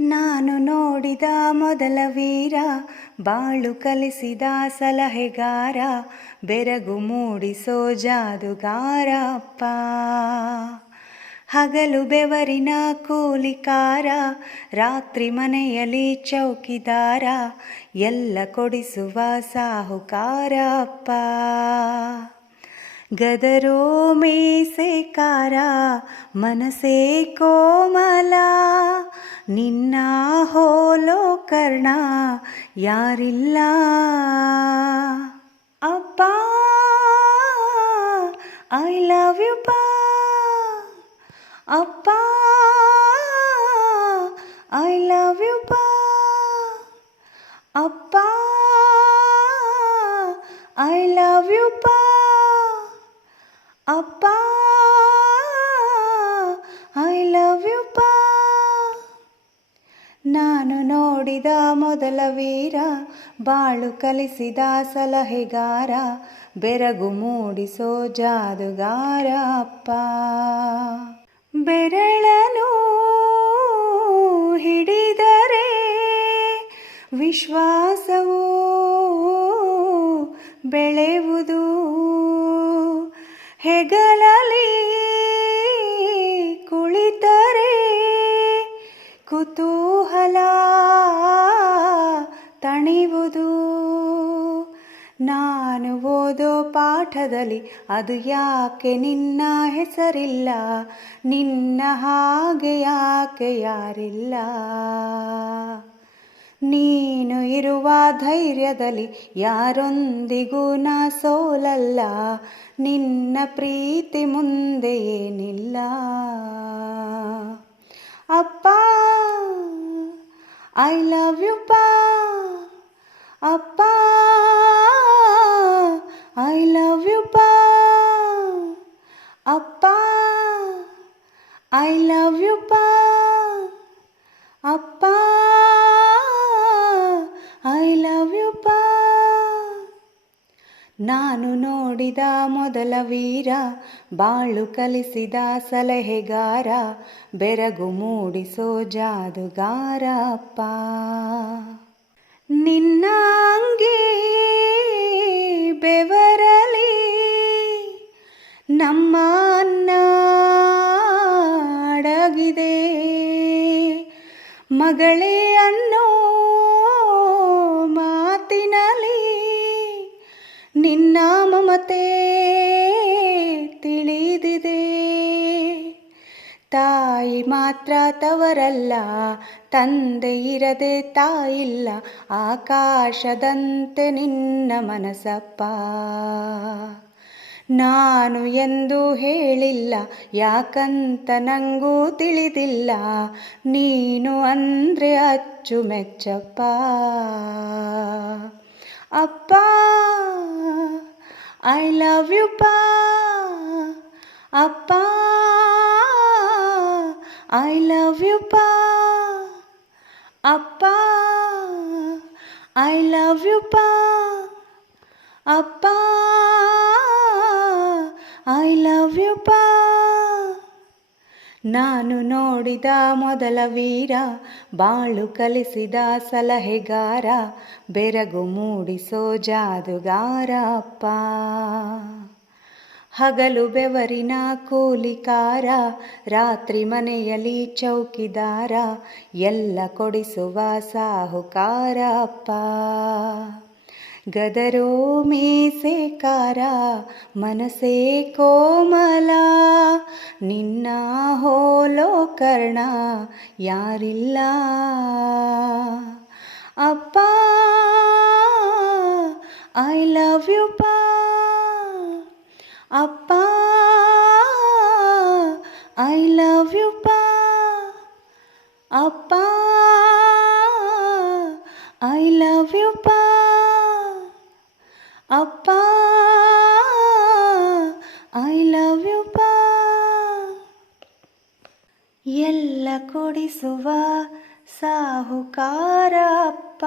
ನಾನು ನೋಡಿದ ಮೊದಲ ವೀರ, ಬಾಳು ಕಲಿಸಿದ ಸಲಹೆಗಾರ, ಬೆರಗು ಮೂಡಿಸೋ ಜಾದುಗಾರಪ್ಪ. ಹಗಲು ಬೆವರಿನ ಕೂಲಿಕಾರ, ರಾತ್ರಿ ಮನೆಯಲ್ಲಿ ಚೌಕಿದಾರ, ಎಲ್ಲ ಕೊಡಿಸುವ ಸಾಹುಕಾರಪ್ಪ. ಗದರೋ ಮೇಸೆಕಾರ, ಮನಸೇ ಕೋಮಲ ನಿನ್ನ ಹೋಲೋ ಕರ್ಣ ಯಾರಿಲ್ಲ ಅಪ್ಪ ಐ ಲವ್ ಯು ಪಾ ಅಪ್ಪ ಐ ಲವ್ ಯು ಪಾ ಅಪ್ಪ ಐ ಲವ್ ಯು ಪಾ ಅಪ್ಪ ನೋಡಿದ ಮೊದಲ ವೀರ, ಬಾಳು ಕಲಿಸಿದ ಸಲಹೆಗಾರ, ಬೆರಗು ಮೂಡಿಸೋ ಜಾದುಗಾರ ಅಪ್ಪ ಬೆರಳನು ಹಿಡಿದರೆ ವಿಶ್ವಾಸವು ಬೆಳೆವುದು ಹೆಗಲಲಿ ಪಾಠದಲ್ಲಿ ಅದು ಯಾಕೆ ನಿನ್ನ ಹೆಸರಿಲ್ಲ? ನಿನ್ನ ಹಾಗೆ ಯಾಕೆ ಯಾರಿಲ್ಲ? ನೀನು ಇರುವ ಧೈರ್ಯದಲ್ಲಿ ಯಾರೊಂದಿಗೂ ನಾ ಸೋಲಲ್ಲ. ನಿನ್ನ ಪ್ರೀತಿ ಮುಂದೆ ಏನಿಲ್ಲ. ಅಪ್ಪ ಐ ಲವ್ ಯು ಪಾ ಅಪ್ಪ. ಐ ಲವ್ ಯು ಪಾ ಅಪ್ಪ ಐ ಲವ್ ಯು ಪಾ ನಾನು ನೋಡಿದ ಮೊದಲ ವೀರ, ಬಾಳು ಕಲಿಸಿದ ಸಲಹೆಗಾರ, ಬೆರಗು ಮೂಡಿಸೋ ಜಾದುಗಾರ, ಅಪ್ಪ. ನಿನ್ನ ಅಂಗಿ ಮಗಳೇ ಅನ್ನೋ ಮಾತಿನಲ್ಲಿ ನಿನ್ನ ಮಮತೆ ತಿಳಿದಿದೆ. ತಾಯಿ ಮಾತ್ರ ತವರಲ್ಲ, ತಂದೆ ಇರದೆ ತಾಯಿಲ್ಲ, ಆಕಾಶದಂತೆ ನಿನ್ನ ಮನಸಪ್ಪ. ನಾನು ಎಂದು ಹೇಳಿಲ್ಲ, ಯಾಕಂತ ನಂಗೂ ತಿಳಿದಿಲ್ಲ. ನೀನು ಅಂದ್ರೆ ಅಚ್ಚುಮೆಚ್ಚಪ್ಪ. ಅಪ್ಪ ಐ ಲವ್ ಯು ಪಾ ಅಪ್ಪ ಐ ಲವ್ ಯು ಪಾ ಅಪ್ಪ ಐ ಲವ್ ಯು ಪಾ ಅಪ್ಪ. ಐ ಲವ್ ಯು ಪಾ ನಾನು ನೋಡಿದ ಮೊದಲ ವೀರ, ಬಾಳು ಕಲಿಸಿದ ಸಲಹೆಗಾರ, ಬೆರಗು ಮೂಡಿಸೋ ಜಾದುಗಾರ ಅಪ್ಪ. ಹಗಲು ಬೆವರಿನ ಕೂಲಿಕಾರ, ರಾತ್ರಿ ಮನೆಯಲ್ಲಿ ಚೌಕಿದಾರ, ಎಲ್ಲ ಕೊಡಿಸುವ ಸಾಹುಕಾರ ಅಪ್ಪ ಮೇಸೆ ಕಾರ, ಮನಸೇ ಕೋಮಲ. ನಿನ್ನ ಹೋಲೋ ಕರ್ಣ ಯಾರಿಲ್ಲ? ಅಪ್ಪ, ಐ ಲವ್ ಯು ಪಾ. ಅಪ್ಪ, ಐ ಲವ್ ಯು ಪಾ. ಅಪ್ಪ, ಐ ಲವ್ ಯು ಪಾ ಅಪ್ಪ ಐ ಲವ್ ಯು ಪಾ ಎಲ್ಲ ಕೊಡಿಸುವ ಸಾಹುಕಾರ ಅಪ್ಪ